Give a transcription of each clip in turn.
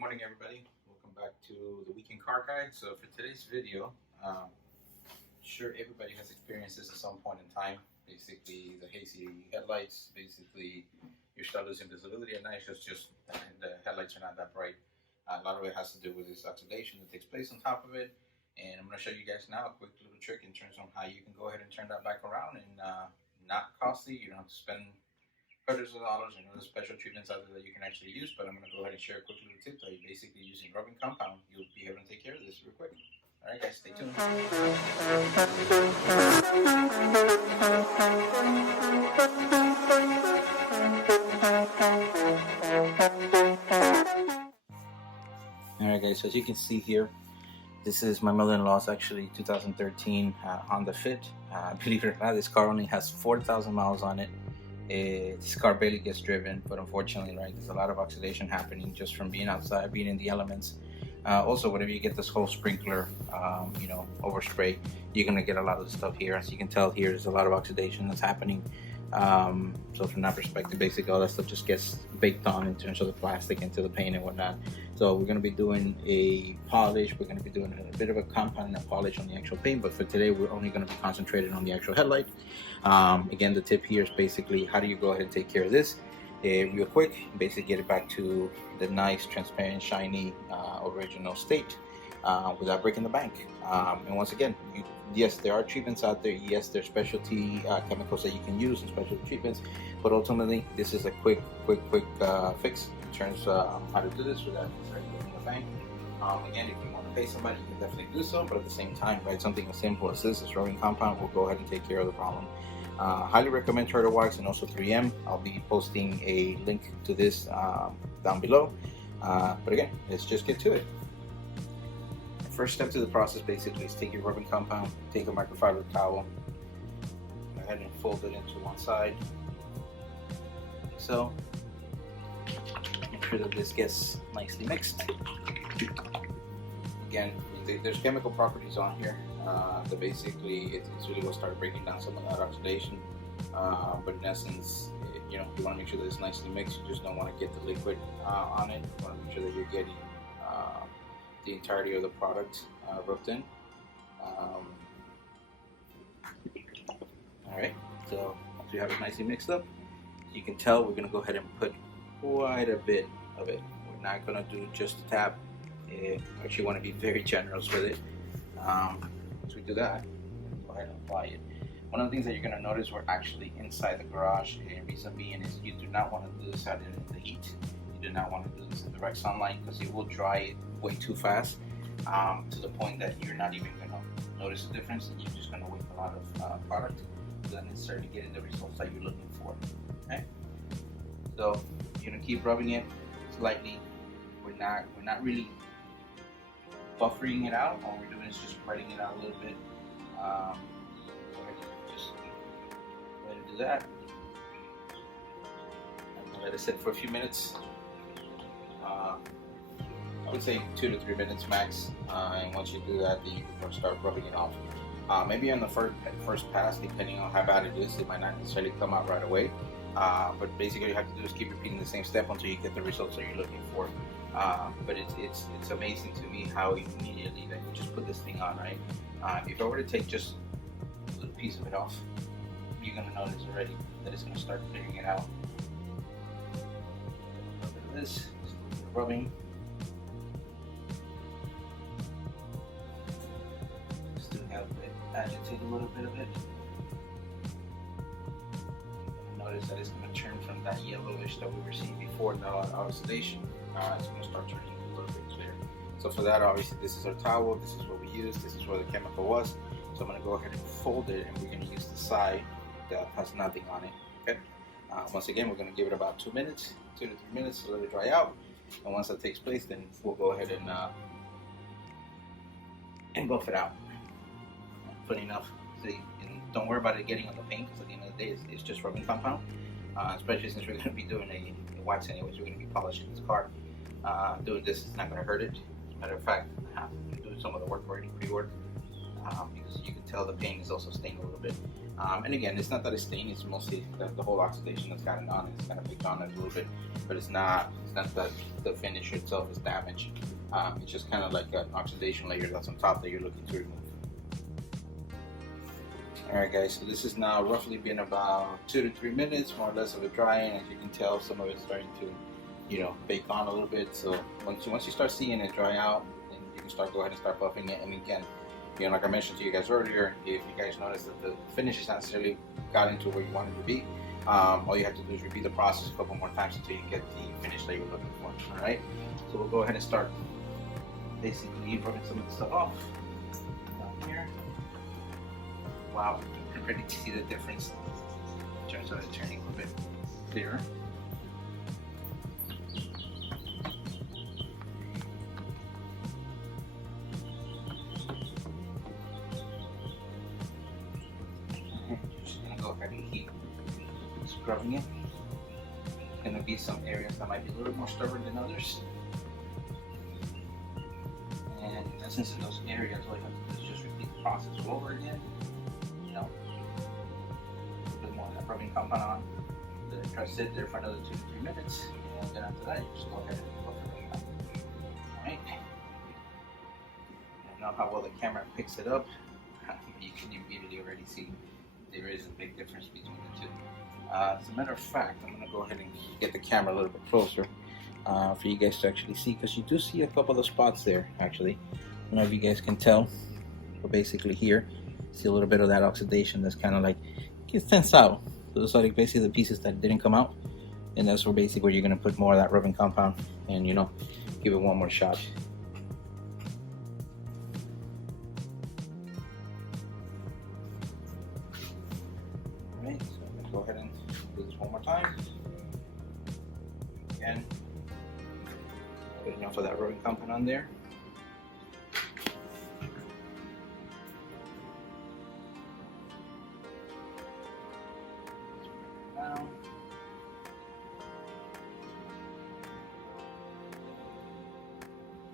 Good morning, everybody. Welcome back to the Weekend Car Guide. So for today's video, sure everybody has experienced this at some point in time. Basically, the hazy headlights. Basically, you start losing visibility at night. It's just the headlights are not that bright. A lot of it has to do with this oxidation that takes place on top of it. And I'm going to show you guys now a quick little trick in terms of how you can go ahead and turn that back around and not costly. You don't have to spend hundreds of dollars and other special treatments out there that you can actually use, but I'm going to go ahead and share a quick little tip that you basically using rubbing compound, you'll be able to take care of this real quick. Alright guys, stay tuned. Alright guys, so as you can see here, this is my mother-in-law's actually 2013 Honda Fit. Believe it or not, this car only has 4,000 miles on it. This car barely gets driven, but unfortunately, right, there's a lot of oxidation happening just from being outside, being in the elements. Also, whenever you get this whole sprinkler, overspray, you're gonna get a lot of the stuff here. As you can tell here, there's a lot of oxidation that's happening. So from that perspective, basically all that stuff just gets baked on in terms of the plastic into the paint and whatnot. So we're gonna be doing a polish. We're gonna be doing a bit of a compound and a polish on the actual paint, but for today, we're only gonna be concentrated on the actual headlight. Again, the tip here is basically how do you go ahead and take care of this real quick, basically get it back to the nice, transparent, shiny, original state without breaking the bank. And once again, yes, there are treatments out there. Yes, there's specialty chemicals that you can use and specialty treatments, but ultimately, this is a quick fix in terms of how to do this without breaking the bank. Again, if you want to pay somebody, you can definitely do so, but at the same time, right, something as simple as this rubbing compound will go ahead and take care of the problem. Highly recommend Turtle Wax and also 3M. I'll be posting a link to this down below. But again, let's just get to it. First step to the process basically is take your rubbing compound, take a microfiber towel, go ahead and fold it into one side, like so. Make sure that this gets nicely mixed. Again, there's chemical properties on here that basically it's really what started breaking down some of that oxidation. But in essence, you want to make sure that it's nicely mixed. You just don't want to get the liquid on it. You want to make sure that you're getting the entirety of the product rubbed in. Alright, so once we have it nicely mixed up, you can tell we're going to go ahead and put quite a bit of it. We're not going to do just a tap. We actually want to be very generous with it. Once we do that, go ahead and apply it. One of the things that you're going to notice, we're actually inside the garage, and reason being is you do not want to do this out in the heat. You do not want to do this in direct sunlight because it will dry it way too fast to the point that you're not even going to notice the difference, and you're just going to waste a lot of product without necessarily getting the results that you're looking for. Okay, so you're going to keep rubbing it slightly. We're not really buffering it out. All we're doing is just spreading it out a little bit. Just go ahead and do that. And let it sit for a few minutes. I would say 2 to 3 minutes max. And once you do that, then you can start rubbing it off. Maybe on the first pass, depending on how bad it is, it might not necessarily come out right away. But basically, all you have to do is keep repeating the same step until you get the results that you're looking for. But it's amazing to me how immediately that you just put this thing on, right? If I were to take just a little piece of it off, you're gonna notice already that it's gonna start clearing it out. A little bit of this, just a little bit of rubbing. Still have it agitate a little bit of it. Notice that it's going to turn from that yellowish that we were seeing before, the oxidation. It's going to start turning a little bit clear. So for that, obviously, this is our towel. This is what we used. This is where the chemical was. So I'm going to go ahead and fold it, and we're going to use the side that has nothing on it. Okay. Once again, we're going to give it about 2 minutes, 2 to 3 minutes to let it dry out. And once that takes place, then we'll go ahead and buff it out. Funny enough, see, and don't worry about it getting on the paint because at the end of the day, it's just rubbing compound. Especially since we're going to be doing a wax anyways, we're going to be polishing this car. Doing this is not going to hurt it. As a matter of fact, I'm doing some of the work already, pre-work. because you can tell the paint is also stained a little bit. And again, it's not that it's stained; it's mostly the whole oxidation that's kind of on it. It's kind of picked on it a little bit, but it's not that the finish itself is damaged. It's just kind of like an oxidation layer that's on top that you're looking to remove. Alright guys, so this has now roughly been about 2 to 3 minutes, more or less, of it drying. As you can tell, some of it's starting to, bake on a little bit. So once you start seeing it dry out, then you can go ahead and start buffing it. And again, like I mentioned to you guys earlier, if you guys notice that the finish is not necessarily got into where you want it to be, all you have to do is repeat the process a couple more times until you get the finish that you're looking for. Alright, so we'll go ahead and start basically rubbing some of the stuff off down here. Wow, I'm ready to see the difference in terms of it turning a little bit clearer. Just gonna go ahead and keep scrubbing it. There's gonna be some areas that might be a little more stubborn than others. And in essence, in those areas, all you have to do is just repeat the process all over again. Put more of that rubbing compound on. Try to sit there for another 2 to 3 minutes, and then after that, you just go ahead and buff it right now. Alright. I don't know how well the camera picks it up. You can immediately already see there is a big difference between the two. As a matter of fact, I'm going to go ahead and get the camera a little bit closer for you guys to actually see, because you do see a couple of spots there actually. I don't know if you guys can tell, but basically here, see a little bit of that oxidation that's kind of like gets tensed out. Those are like basically the pieces that didn't come out, and that's where you're going to put more of that rubbing compound and give it one more shot. Alright, so I'm going to go ahead and do this one more time. Again, put enough of that rubbing compound on there.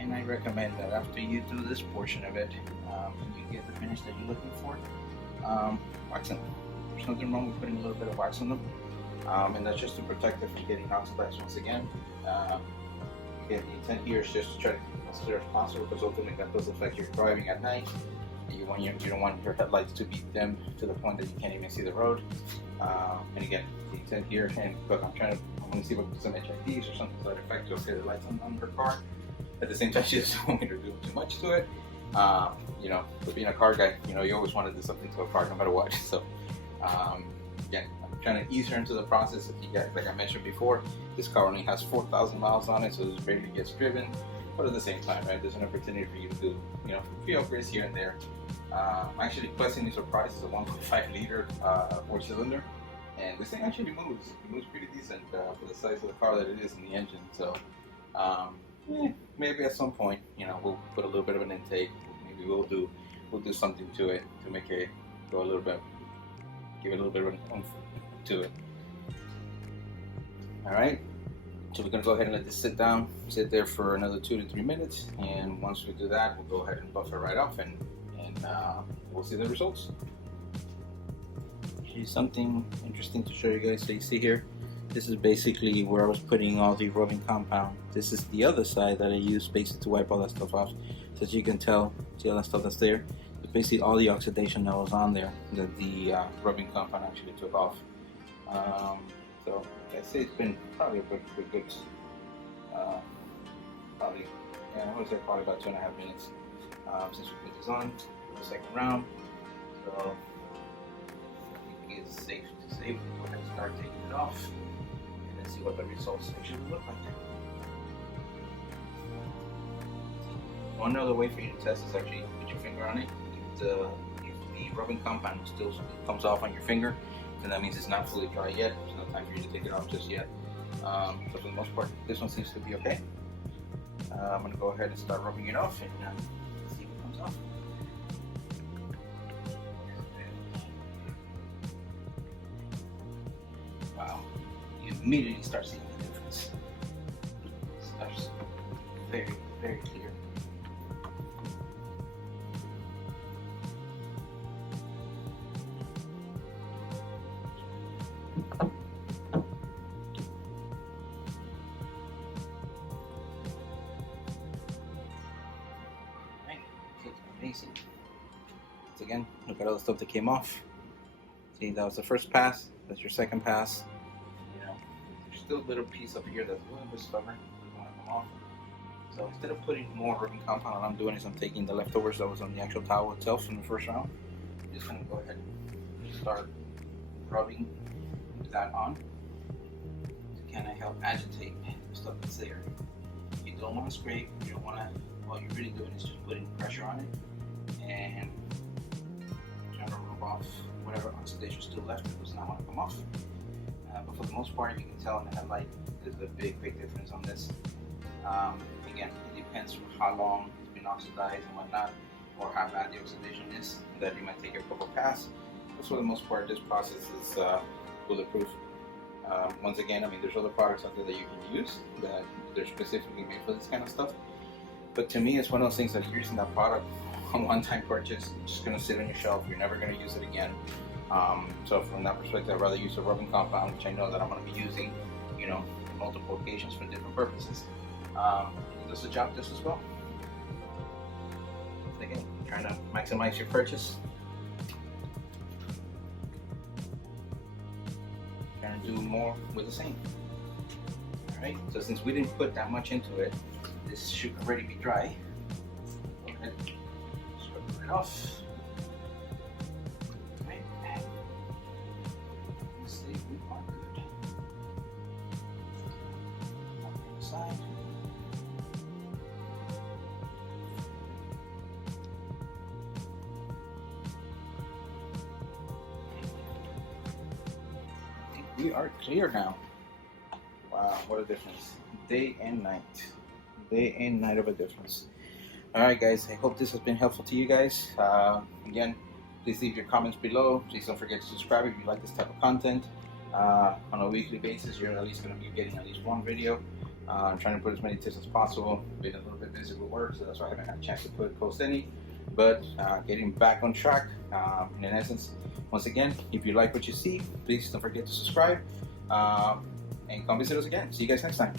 And I recommend that after you do this portion of it, and you get the finish that you're looking for, wax them. There's nothing wrong with putting a little bit of wax on them, and that's just to protect it from getting oxidized once again. Again, the intent here is just to try to keep it as clear as possible, because ultimately that does affect your driving at night. And you don't want your headlights to be dim to the point that you can't even see the road. And again, the intent here, and look, I'm going to see if I can put some HIDs or something to that effect to see the lights on her car. At the same time, she doesn't want me to do too much to it. But being a car guy, you always want to do something to a car no matter what. So, again, I'm trying to ease her into the process. If you guys, like I mentioned before, this car only has 4,000 miles on it, so it barely gets driven. But at the same time, right, there's an opportunity for you to do, a few upgrades here and there. I'm actually pleasantly surprised. It's a 1.5 liter 4-cylinder, and this thing actually moves. It moves pretty decent for the size of the car that it is in the engine. So. Maybe at some point, we'll put a little bit of an intake. Maybe we'll do something to it to make it go a little bit, give it a little bit of an oomph to it. All right, so we're gonna go ahead and let this sit there for another 2 to 3 minutes, and once we do that, we'll go ahead and buff it right off, and we'll see the results. Here's something interesting to show you guys. So you see here, this is basically where I was putting all the rubbing compound. This is the other side that I used basically to wipe all that stuff off. So as you can tell, see all that stuff that's there? It's basically all the oxidation that was on there that the rubbing compound actually took off. So I'd say it's been probably a good probably about 2.5 minutes since we put this on for the second round. So I think it's safe to say we can go ahead and start taking it off. See what the results actually look like. One other way for you to test is actually put your finger on it. If the rubbing compound still comes off on your finger, then that means it's not fully dry yet. There's no time for you to take it off just yet. So for the most part, this one seems to be okay. I'm going to go ahead and start rubbing it off and see what comes off. Wow. You immediately start seeing the difference. It starts very, very clear. Amazing. Once again, look at all the stuff that came off. See, that was the first pass. That's your second pass. You know, there's still a little piece up here that's a little bit stubborn. Doesn't want to come off. So instead of putting more rubbing compound, what I'm doing is I'm taking the leftovers that was on the actual towel itself from the first round. I'm just gonna go ahead and start rubbing that on to kind of help agitate the stuff that's there. You don't want to scrape. You don't want to. All you're really doing is just putting pressure on it and trying to rub off whatever oxidation still left. It does not want to come off. But for the most part, you can tell in the headlight there's a big difference on this. Again, it depends on how long it's been oxidized and whatnot, or how bad the oxidation is, that you might take a couple passes. But for the most part, this process is bulletproof. Once again, I mean, there's other products out there that you can use that they're specifically made for this kind of stuff. But to me, it's one of those things that you're using that product on one-time purchase. It's just going to sit on your shelf. You're never going to use it again. So from that perspective, I'd rather use a rubbing compound, which I know that I'm going to be using, you know, on multiple occasions for different purposes. It does the job just as well. Again, trying to maximize your purchase. Trying to do more with the same. Alright, so since we didn't put that much into it, this should already be dry. Go ahead, scrub it off. Right. Let's see if we are good. On the inside. We are clear now. Wow, what a difference. Day and night. Day and night of a difference. Alright guys, I hope this has been helpful to you guys. Again, please leave your comments below. Please don't forget to subscribe if you like this type of content. On a weekly basis, you're at least going to be getting at least one video. I'm trying to put as many tips as possible. Been a little bit busy with work, so that's why I haven't had a chance to post any. But getting back on track. In essence, once again, if you like what you see, please don't forget to subscribe and come visit us again. See you guys next time.